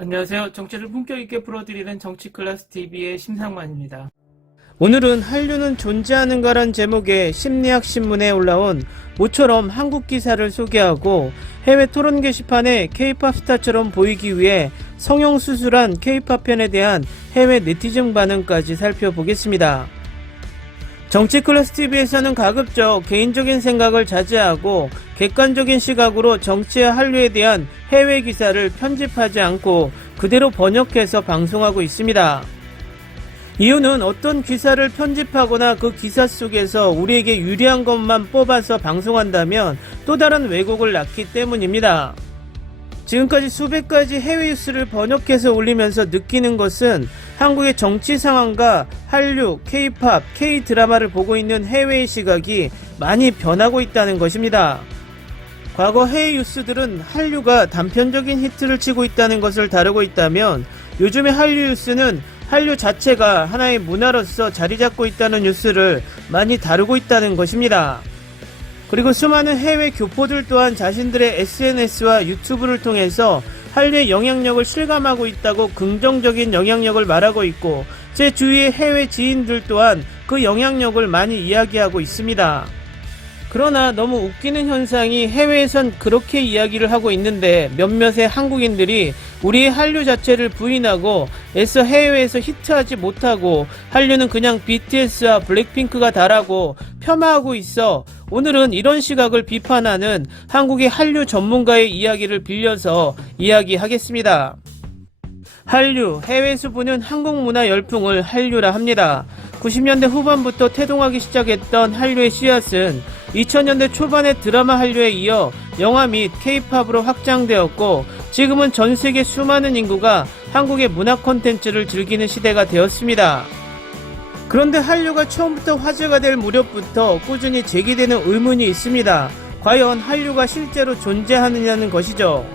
안녕하세요. 정치를 품격 있게 풀어드리는 정치클래스TV의 심상만입니다. 오늘은 한류는 존재하는가란 제목의 심리학 신문에 올라온 모처럼 한국 기사를 소개하고 해외 토론 게시판에 K-POP 스타처럼 보이기 위해 성형수술한 K-POP 팬에 대한 해외 네티즌 반응까지 살펴보겠습니다. 정치클래스TV에서는 가급적 개인적인 생각을 자제하고 객관적인 시각으로 정치와 한류에 대한 해외 기사를 편집하지 않고 그대로 번역해서 방송하고 있습니다. 이유는 어떤 기사를 편집하거나 그 기사 속에서 우리에게 유리한 것만 뽑아서 방송한다면 또 다른 왜곡을 낳기 때문입니다. 지금까지 수백 가지 해외 뉴스를 번역해서 올리면서 느끼는 것은 한국의 정치 상황과 한류, K-POP, K-드라마를 보고 있는 해외의 시각이 많이 변하고 있다는 것입니다. 과거 해외 뉴스들은 한류가 단편적인 히트를 치고 있다는 것을 다루고 있다면 요즘의 한류 뉴스는 한류 자체가 하나의 문화로서 자리 잡고 있다는 뉴스를 많이 다루고 있다는 것입니다. 그리고 수많은 해외 교포들 또한 자신들의 SNS와 유튜브를 통해서 한류의 영향력을 실감하고 있다고 긍정적인 영향력을 말하고 있고 제 주위의 해외 지인들 또한 그 영향력을 많이 이야기하고 있습니다. 그러나 너무 웃기는 현상이 해외에선 그렇게 이야기를 하고 있는데 몇몇의 한국인들이 우리의 한류 자체를 부인하고 애써 해외에서 히트하지 못하고 한류는 그냥 BTS와 블랙핑크가 다라고 폄하하고 있어 오늘은 이런 시각을 비판하는 한국의 한류 전문가의 이야기를 빌려서 이야기하겠습니다. 한류, 해외에서 보는 한국 문화 열풍을 한류라 합니다. 90년대 후반부터 태동하기 시작했던 한류의 씨앗은 2000년대 초반의 드라마 한류에 이어 영화 및 K-POP으로 확장되었고 지금은 전 세계 수많은 인구가 한국의 문화 콘텐츠를 즐기는 시대가 되었습니다. 그런데 한류가 처음부터 화제가 될 무렵부터 꾸준히 제기되는 의문이 있습니다. 과연 한류가 실제로 존재하느냐는 것이죠.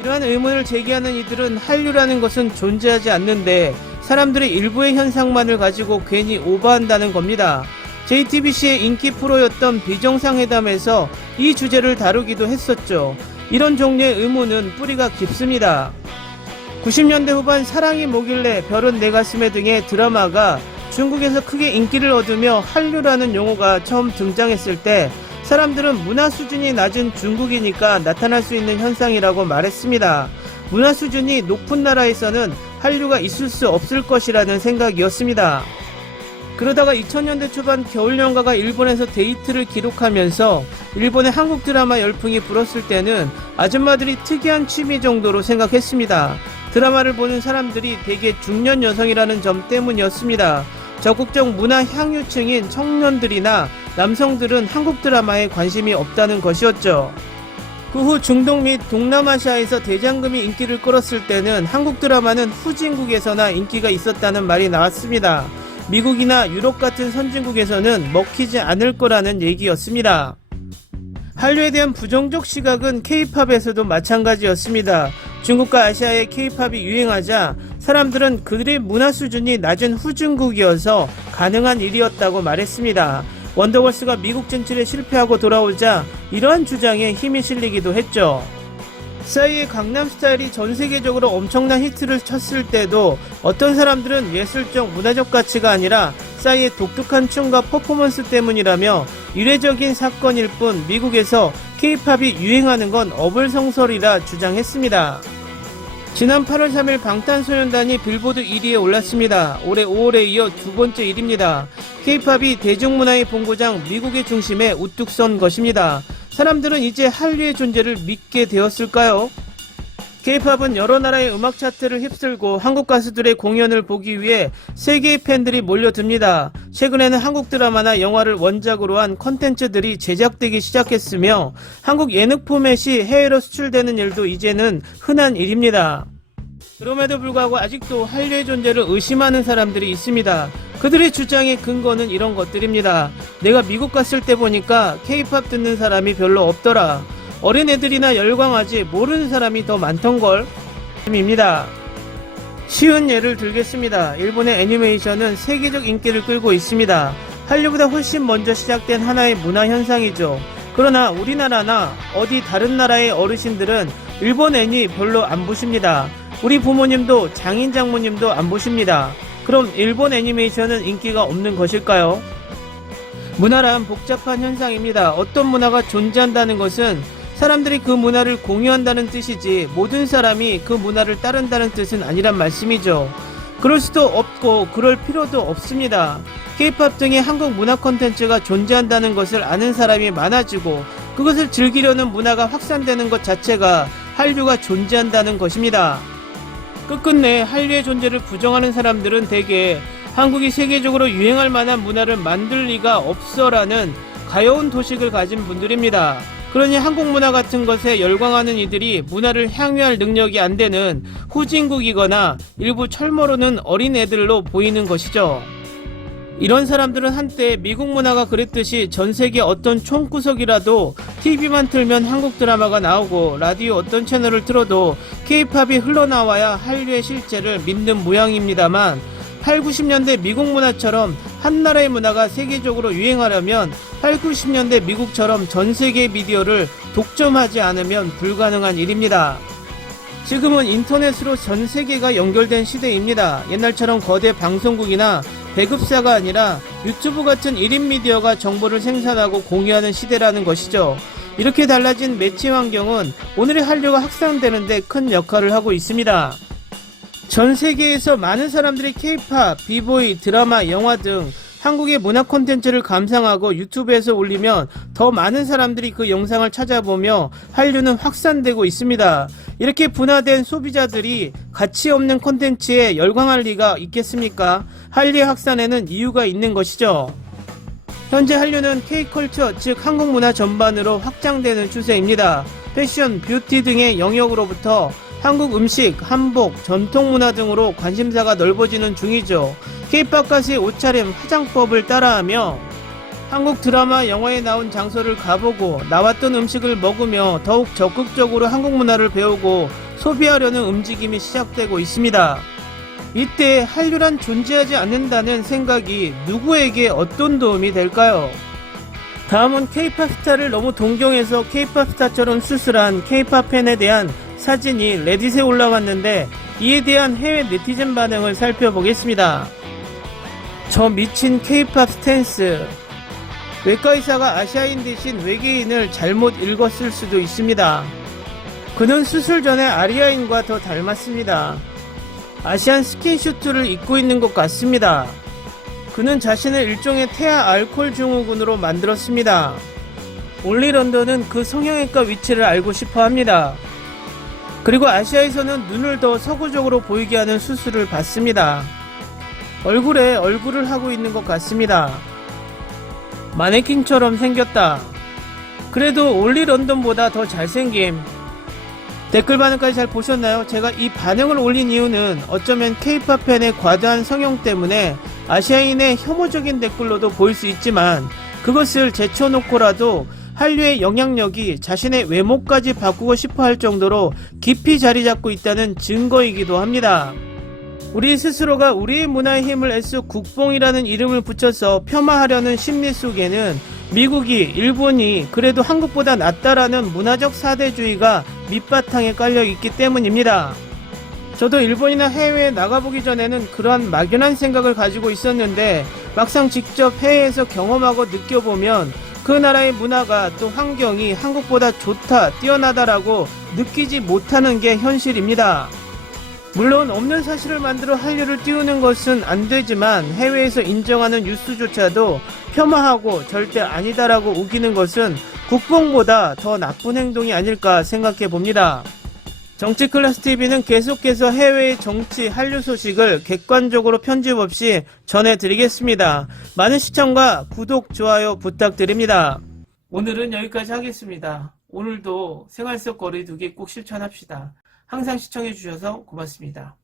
이러한 의문을 제기하는 이들은 한류라는 것은 존재하지 않는데 사람들의 일부의 현상만을 가지고 괜히 오버한다는 겁니다. JTBC의 인기 프로였던 비정상회담에서 이 주제를 다루기도 했었죠. 이런 종류의 의문은 뿌리가 깊습니다. 90년대 후반 사랑이 뭐길래 별은 내 가슴에 등의 드라마가 중국에서 크게 인기를 얻으며 한류라는 용어가 처음 등장했을 때 사람들은 문화 수준이 낮은 중국이니까 나타날 수 있는 현상이라고 말했습니다. 문화 수준이 높은 나라에서는 한류가 있을 수 없을 것이라는 생각이었습니다. 그러다가 2000년대 초반 겨울연가가 일본에서 데이트를 기록하면서 일본의 한국 드라마 열풍이 불었을 때는 아줌마들이 특이한 취미 정도로 생각했습니다. 드라마를 보는 사람들이 대개 중년 여성이라는 점 때문이었습니다. 적극적 문화 향유층인 청년들이나 남성들은 한국 드라마에 관심이 없다는 것이었죠. 그 후 중동 및 동남아시아에서 대장금이 인기를 끌었을 때는 한국 드라마는 후진국에서나 인기가 있었다는 말이 나왔습니다. 미국이나 유럽 같은 선진국에서는 먹히지 않을 거라는 얘기였습니다. 한류에 대한 부정적 시각은 K-POP에서도 마찬가지였습니다. 중국과 아시아의 K-POP이 유행하자 사람들은 그들의 문화 수준이 낮은 후진국이어서 가능한 일이었다고 말했습니다. 원더걸스가 미국 진출에 실패하고 돌아오자 이러한 주장에 힘이 실리기도 했죠. 싸이의 강남스타일이 전세계적으로 엄청난 히트를 쳤을 때도 어떤 사람들은 예술적 문화적 가치가 아니라 싸이의 독특한 춤과 퍼포먼스 때문이라며 이례적인 사건일 뿐 미국에서 K-POP이 유행하는 건 어불성설이라 주장했습니다. 지난 8월 3일 방탄소년단이 빌보드 1위에 올랐습니다. 올해 5월에 이어 두 번째 일입니다. K-POP이 대중문화의 본고장 미국의 중심에 우뚝 선 것입니다. 사람들은 이제 한류의 존재를 믿게 되었을까요? K-POP은 여러 나라의 음악 차트를 휩쓸고 한국 가수들의 공연을 보기 위해 세계의 팬들이 몰려듭니다. 최근에는 한국 드라마나 영화를 원작으로 한 컨텐츠들이 제작되기 시작했으며 한국 예능 포맷이 해외로 수출되는 일도 이제는 흔한 일입니다. 그럼에도 불구하고 아직도 한류의 존재를 의심하는 사람들이 있습니다. 그들의 주장의 근거는 이런 것들입니다. 내가 미국 갔을 때 보니까 K-POP 듣는 사람이 별로 없더라. 어린애들이나 열광하지 모르는 사람이 더 많던걸? 입니다. 쉬운 예를 들겠습니다. 일본의 애니메이션은 세계적 인기를 끌고 있습니다. 한류보다 훨씬 먼저 시작된 하나의 문화 현상이죠. 그러나 우리나라나 어디 다른 나라의 어르신들은 일본 애니 별로 안 보십니다. 우리 부모님도 장인 장모님도 안 보십니다. 그럼 일본 애니메이션은 인기가 없는 것일까요? 문화란 복잡한 현상입니다. 어떤 문화가 존재한다는 것은 사람들이 그 문화를 공유한다는 뜻이지 모든 사람이 그 문화를 따른다는 뜻은 아니란 말씀이죠. 그럴 수도 없고 그럴 필요도 없습니다. K-POP 등의 한국 문화 콘텐츠가 존재한다는 것을 아는 사람이 많아지고 그것을 즐기려는 문화가 확산되는 것 자체가 한류가 존재한다는 것입니다. 끝끝내 한류의 존재를 부정하는 사람들은 대개 한국이 세계적으로 유행할 만한 문화를 만들 리가 없어라는 가여운 도식을 가진 분들입니다. 그러니 한국 문화 같은 것에 열광하는 이들이 문화를 향유할 능력이 안 되는 후진국이거나 일부 철모르는 어린 애들로 보이는 것이죠. 이런 사람들은 한때 미국 문화가 그랬듯이 전 세계 어떤 총구석이라도 TV만 틀면 한국 드라마가 나오고 라디오 어떤 채널을 틀어도 K-POP이 흘러나와야 한류의 실체를 믿는 모양입니다만 8, 90년대 미국 문화처럼 한 나라의 문화가 세계적으로 유행하려면 8, 90년대 미국처럼 전 세계의 미디어를 독점하지 않으면 불가능한 일입니다. 지금은 인터넷으로 전 세계가 연결된 시대입니다. 옛날처럼 거대 방송국이나 배급사가 아니라 유튜브 같은 1인 미디어가 정보를 생산하고 공유하는 시대라는 것이죠. 이렇게 달라진 매체 환경은 오늘의 한류가 확산되는 데 큰 역할을 하고 있습니다. 전 세계에서 많은 사람들이 K-POP, 비보이, 드라마, 영화 등 한국의 문화 콘텐츠를 감상하고 유튜브에서 올리면 더 많은 사람들이 그 영상을 찾아보며 한류는 확산되고 있습니다. 이렇게 분화된 소비자들이 가치 없는 콘텐츠에 열광할 리가 있겠습니까? 한류의 확산에는 이유가 있는 것이죠. 현재 한류는 K-컬처, 즉 한국 문화 전반으로 확장되는 추세입니다. 패션, 뷰티 등의 영역으로부터 한국 음식, 한복, 전통문화 등으로 관심사가 넓어지는 중이죠. K-POP 가수의 옷차림, 화장법을 따라하며 한국 드라마, 영화에 나온 장소를 가보고 나왔던 음식을 먹으며 더욱 적극적으로 한국 문화를 배우고 소비하려는 움직임이 시작되고 있습니다. 이때 한류란 존재하지 않는다는 생각이 누구에게 어떤 도움이 될까요? 다음은 K-POP 스타를 너무 동경해서 K-POP 스타처럼 수술한 K-POP 팬에 대한 사진이 레딧에 올라왔는데 이에 대한 해외 네티즌 반응을 살펴보겠습니다. 저 미친 K-POP 스탠스. 외과의사가 아시아인 대신 외계인을 잘못 읽었을 수도 있습니다. 그는 수술 전에 아리아인과 더 닮았습니다. 아시안 스킨슈트를 입고 있는 것 같습니다. 그는 자신을 일종의 태아 알코올 증후군으로 만들었습니다. 올리 런던은 그 성형외과 위치를 알고 싶어 합니다. 그리고 아시아에서는 눈을 더 서구적으로 보이게 하는 수술을 받습니다. 얼굴에 얼굴을 하고 있는 것 같습니다. 마네킹처럼 생겼다. 그래도 올리 런던보다 더 잘생김. 댓글 반응까지 잘 보셨나요? 제가 이 반응을 올린 이유는 어쩌면 K-POP 팬의 과도한 성형 때문에 아시아인의 혐오적인 댓글로도 보일 수 있지만 그것을 제쳐놓고라도 한류의 영향력이 자신의 외모까지 바꾸고 싶어 할 정도로 깊이 자리 잡고 있다는 증거이기도 합니다. 우리 스스로가 우리의 문화의 힘을 애써 국뽕이라는 이름을 붙여서 폄하하려는 심리 속에는 미국이, 일본이 그래도 한국보다 낫다라는 문화적 사대주의가 밑바탕에 깔려 있기 때문입니다. 저도 일본이나 해외에 나가보기 전에는 그러한 막연한 생각을 가지고 있었는데 막상 직접 해외에서 경험하고 느껴보면 그 나라의 문화가 또 환경이 한국보다 좋다, 뛰어나다라고 느끼지 못하는 게 현실입니다. 물론 없는 사실을 만들어 한류를 띄우는 것은 안 되지만 해외에서 인정하는 뉴스조차도 폄하하고 절대 아니다라고 우기는 것은 국뽕보다 더 나쁜 행동이 아닐까 생각해 봅니다. 정치클래스TV는 계속해서 해외의 정치, 한류 소식을 객관적으로 편집 없이 전해드리겠습니다. 많은 시청과 구독, 좋아요 부탁드립니다. 오늘은 여기까지 하겠습니다. 오늘도 생활 속 거리두기 꼭 실천합시다. 항상 시청해주셔서 고맙습니다.